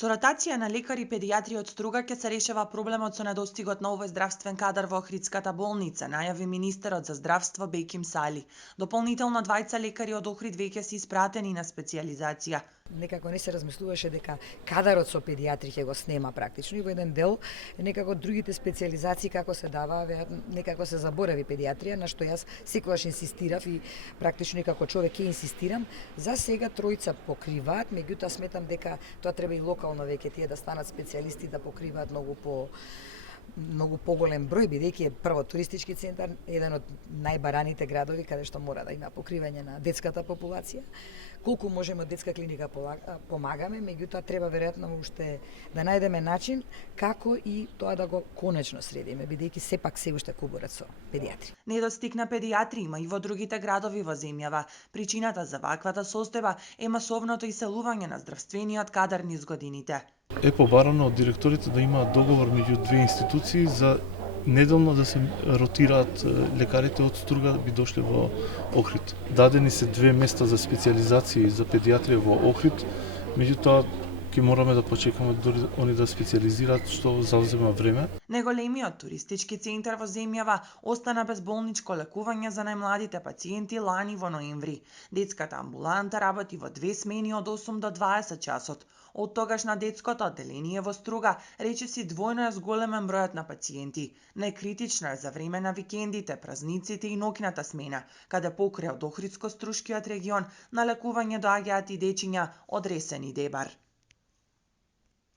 Со ротација на лекари педијатри од Струга ќе се решава проблемот со недостигот на овој здравствен кадар во Охридската болница, најави министерот за здравство Беким Сали. Дополнително 2 лекари од Охрид веќе се испратени на специјализација. Некако не се размислуваше дека кадарот со педијатри ќе го снема практично и во еден дел некако другите специјализации како се дава, некако се заборави педијатрија, на што јас секогаш инсистирав и практично некако човек ќе инсистирам. За сега тројца покриваат, меѓутоа сметам дека тоа треба и локално веќе тие да станат специјалисти да покриваат многу поголем број, бидејќи е прво туристички центар, еден од најбараните градови каде што мора да има покривање на детската популација. Колку можеме од детска клиника помагаме, меѓутоа треба веројатно уште да најдеме начин како и тоа да го конечно средиме, бидејќи сепак се уште кубурат со педијатри. Недостиг на педијатри има и во другите градови во земјава. Причината за ваквата состојба е масовното иселување на здравствениот кадар низ годините. Е побарано од директорите да имаат договор меѓу две институции за неделно да се ротираат лекарите од Струга да би дошле во Охрид. Дадени се 2 места за специјализација за педијатрија во Охрид, меѓутоа ќе мораме да почекаме дори они да специјализираат, што заузема време. Неголемиот туристички центар во земјава остана без болничко лекување за најмладите пациенти лани во ноември. Детската амбуланта работи во 2 смени од 8 до 20 часот. Од тогаш на детското одделение во Струга речиси двојно е зголемен бројот на пациенти. Некритично е за време на викендите, празниците и ноќната смена, каде покрај од Охридско-Струшкиот регион на лекување доаѓаат и дечиња од Ресен и Дебар.